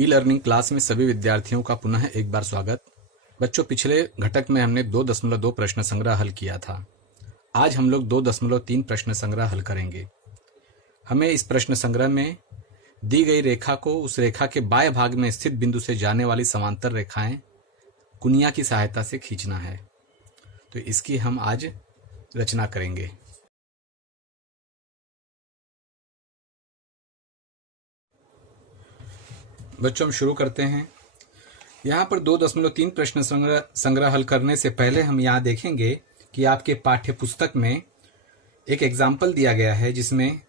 E learning class में सभी विद्यार्थियों का पुनः एक बार स्वागत। बच्चों, पिछले घटक में हमने 2.2 प्रश्न संग्रह हल किया था। आज हम लोग 2.3 प्रश्न संग्रह हल करेंगे। हमें इस प्रश्न संग्रह में दी गई रेखा को उस रेखा के बाएं भाग में स्थित बिंदु से जाने वाली समांतर रेखाएं कुनिया की सहायता से खींचना है। तो इसकी हम आज रचना करेंगे। बच्चों, हम शुरू करते हैं। यहाँ पर 2.3 प्रश्न संग्रह हल करने से पहले हम यहाँ देखेंगे कि आपके पाठ्य पुस्तक में एक एग्जाम्पल दिया गया है जिसमें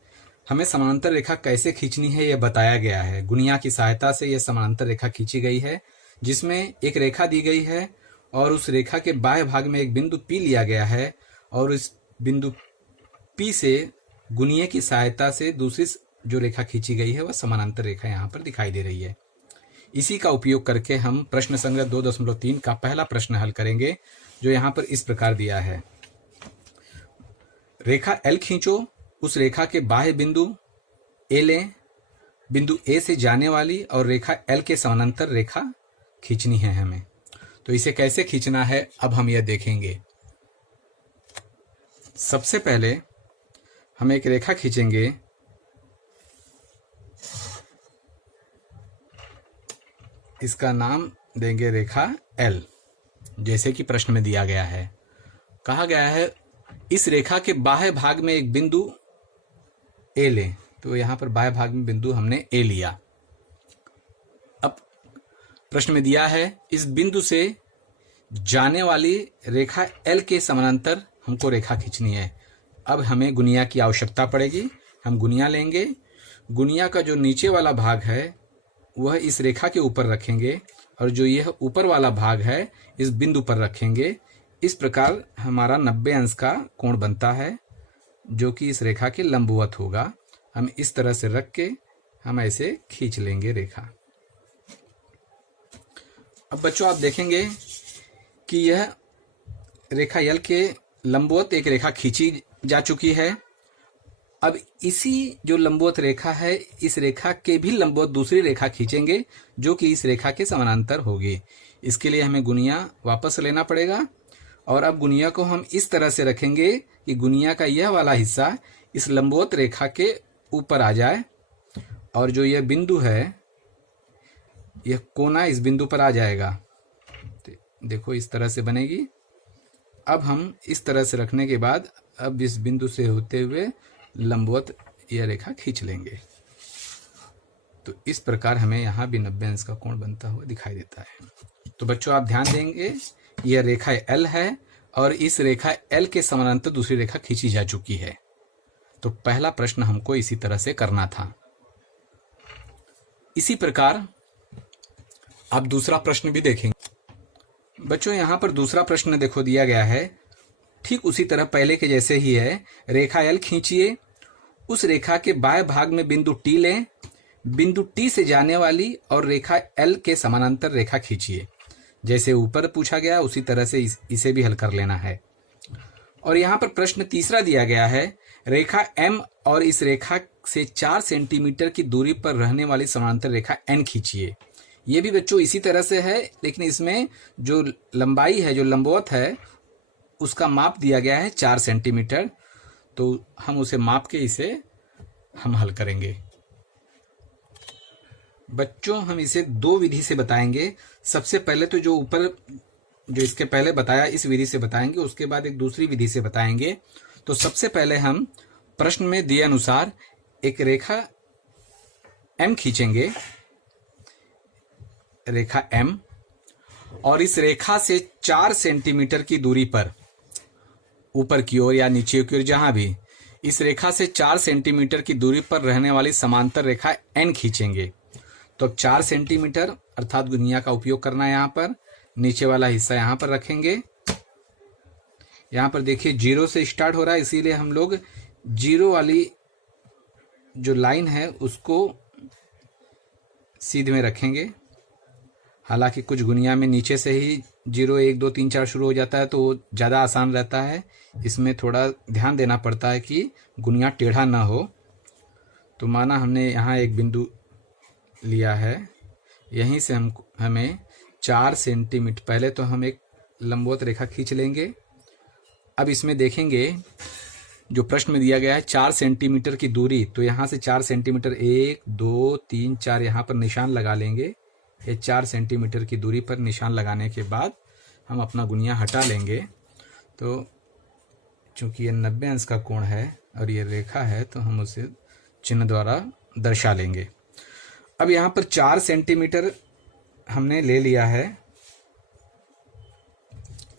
हमें समानांतर रेखा कैसे खींचनी है यह बताया गया है। गुनिया की सहायता से यह समानांतर रेखा खींची गई है जिसमें एक रेखा दी गई है और उस रेखा के बाएं भाग में एक बिंदु P लिया गया है और इस बिंदु P से गुनिया की सहायता से दूसरी जो रेखा खींची गई है वह समानांतर रेखा यहाँ पर दिखाई दे रही है। इसी का उपयोग करके हम प्रश्न संग्रह 2.3 का पहला प्रश्न हल करेंगे जो यहाँ पर इस प्रकार दिया है। रेखा L खींचो, उस रेखा के बाह्य बिंदु A लें, बिंदु A से जाने वाली और रेखा L के समानांतर रेखा खींचनी है हमें। तो इसे कैसे खींचना है अब हम यह देखेंगे। सबसे पहले हम एक रेखा खींचेंगे। इसका नाम देंगे रेखा L, जैसे कि प्रश्न में दिया गया है। कहा गया है इस रेखा के बाह्य भाग में एक बिंदु A लें। तो यहाँ पर बाह्य भाग में बिंदु हमने A लिया। अब प्रश्न में दिया है इस बिंदु से जाने वाली रेखा L के समानांतर हमको रेखा खींचनी है। अब हमें गुनिया की आवश्यकता पड़ेगी। हम गुनिया लेंगे। गुनिया का जो नीचे वाला भाग है वह इस रेखा के ऊपर रखेंगे और जो यह ऊपर वाला भाग है इस बिंदु पर रखेंगे। इस प्रकार हमारा 90 अंश का कोण बनता है जो कि इस रेखा के लंबवत होगा। हम इस तरह से रख के हम ऐसे खींच लेंगे रेखा। अब बच्चों, आप देखेंगे कि यह रेखा L के लंबवत एक रेखा खींची जा चुकी है। अब इसी जो लंबवत रेखा है इस रेखा के भी लंबवत दूसरी रेखा खींचेंगे जो कि इस रेखा के समानांतर होगी। इसके लिए हमें गुनिया वापस लेना पड़ेगा और अब गुनिया को हम इस तरह से रखेंगे कि गुनिया का यह वाला हिस्सा इस लंबवत रेखा के ऊपर आ जाए और जो यह बिंदु है यह कोना इस बिंदु पर आ जाएगा। देखो इस तरह से बनेगी। अब हम इस तरह से रखने के बाद अब इस बिंदु से होते हुए लंबवत यह रेखा खींच लेंगे। तो इस प्रकार हमें यहाँ भी 90 अंश का कोण बनता हुआ दिखाई देता है। तो बच्चों, आप ध्यान देंगे यह रेखा L है और इस रेखा L के समानांतर दूसरी रेखा खींची जा चुकी है। तो पहला प्रश्न हमको इसी तरह से करना था। इसी प्रकार आप दूसरा प्रश्न भी देखेंगे। बच्चों, यहाँ पर दूसरा प्रश्न देखो दिया गया है ठीक उसी तरह पहले के जैसे ही है। रेखा L खींचिए, उस रेखा के बाएं भाग में बिंदु T लें, बिंदु T से जाने वाली और रेखा L के समानांतर रेखा खींचिए। जैसे ऊपर पूछा गया उसी तरह से इसे भी हल कर लेना है। और यहाँ पर प्रश्न तीसरा दिया गया है रेखा M और इस रेखा से 4 सेंटीमीटर की दूरी पर रहने वाली समानांतर रेखा N खींचिए। ये भी बच्चों इसी तरह से है, लेकिन इसमें जो लंबाई है जो लंबवत है उसका माप दिया गया है 4 सेंटीमीटर। तो हम उसे माप के इसे हम हल करेंगे। बच्चों, हम इसे 2 विधि से बताएंगे। सबसे पहले तो जो ऊपर जो इसके पहले बताया इस विधि से बताएंगे, उसके बाद एक दूसरी विधि से बताएंगे। तो सबसे पहले हम प्रश्न में दिए अनुसार एक रेखा M खींचेंगे, रेखा M, और इस रेखा से 4 सेंटीमीटर की दूरी पर ऊपर की ओर या नीचे की ओर जहां भी इस रेखा से 4 सेंटीमीटर की दूरी पर रहने वाली समांतर रेखा N खींचेंगे। तो 4 सेंटीमीटर अर्थात गुनिया का उपयोग करना है। यहाँ पर नीचे वाला हिस्सा यहाँ पर रखेंगे। यहाँ पर देखिए 0 से स्टार्ट हो रहा है, इसीलिए हम लोग 0 वाली जो लाइन है उसको सीधे में रखेंगे। हालांकि कुछ गुनिया में नीचे से ही 0, 1, 2, 3, 4 शुरू हो जाता है तो ज़्यादा आसान रहता है। इसमें थोड़ा ध्यान देना पड़ता है कि गुनिया टेढ़ा ना हो। तो माना हमने यहाँ एक बिंदु लिया है, यहीं से हमें 4 सेंटीमीटर, पहले तो हम एक लंबवत रेखा खींच लेंगे। अब इसमें देखेंगे जो प्रश्न में दिया गया है 4 सेंटीमीटर की दूरी, तो यहाँ से 4 सेंटीमीटर 1 2 3 4 यहाँ पर निशान लगा लेंगे। ये 4 सेंटीमीटर की दूरी पर निशान लगाने के बाद हम अपना गुनिया हटा लेंगे। तो चूंकि ये 90 अंश का कोण है और ये रेखा है, तो हम उसे चिन्ह द्वारा दर्शा लेंगे। अब यहाँ पर 4 सेंटीमीटर हमने ले लिया है।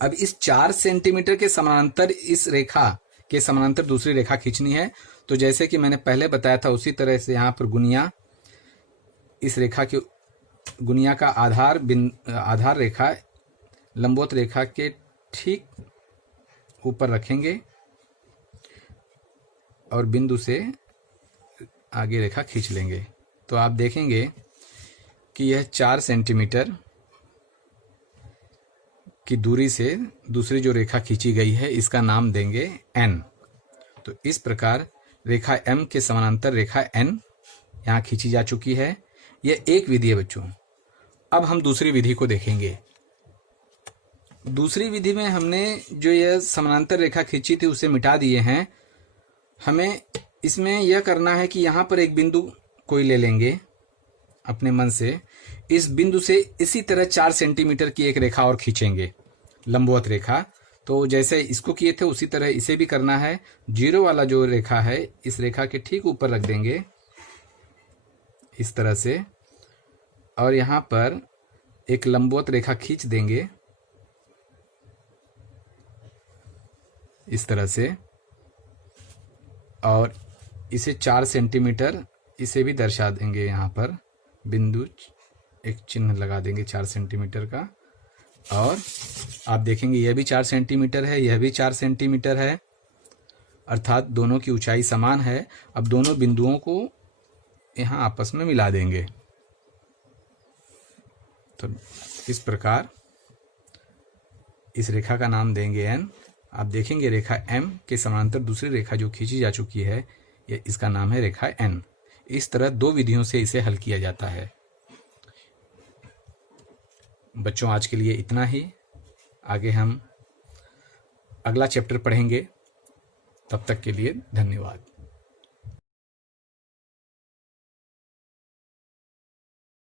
अब इस 4 सेंटीमीटर के समानांतर इस रेखा के समानांतर दूसरी रेखा खींचनी है। तो जैसे कि मैंने पहले बताया था उसी तरह से यहाँ पर गुनिया, इस रेखा के गुनिया का आधार रेखा लंबवत रेखा के ठीक ऊपर रखेंगे और बिंदु से आगे रेखा खींच लेंगे। तो आप देखेंगे कि यह 4 सेंटीमीटर की दूरी से दूसरी जो रेखा खींची गई है इसका नाम देंगे n। तो इस प्रकार रेखा m के समानांतर रेखा n यहाँ खींची जा चुकी है। यह एक विधि है बच्चों। अब हम दूसरी विधि को देखेंगे। दूसरी विधि में हमने जो यह समानांतर रेखा खींची थी उसे मिटा दिए हैं। हमें इसमें यह करना है कि यहाँ पर एक बिंदु कोई ले लेंगे अपने मन से। इस बिंदु से इसी तरह 4 सेंटीमीटर की एक रेखा और खींचेंगे, लंबवत रेखा। तो जैसे इसको किए थे उसी तरह इसे भी करना है। 0 वाला जो रेखा है इस रेखा के ठीक ऊपर रख देंगे इस तरह से, और यहाँ पर एक लंबवत रेखा खींच देंगे इस तरह से, और इसे 4 सेंटीमीटर इसे भी दर्शा देंगे। यहाँ पर बिंदु एक चिन्ह लगा देंगे 4 सेंटीमीटर का, और आप देखेंगे यह भी 4 सेंटीमीटर है, यह भी 4 सेंटीमीटर है, अर्थात दोनों की ऊंचाई समान है। अब दोनों बिंदुओं को यहाँ आपस में मिला देंगे। तो इस प्रकार इस रेखा का नाम देंगे n। आप देखेंगे रेखा m के समानांतर दूसरी रेखा जो खींची जा चुकी है इसका नाम है रेखा n। इस तरह 2 विधियों से इसे हल किया जाता है। बच्चों आज के लिए इतना ही। आगे हम अगला चैप्टर पढ़ेंगे। तब तक के लिए धन्यवाद।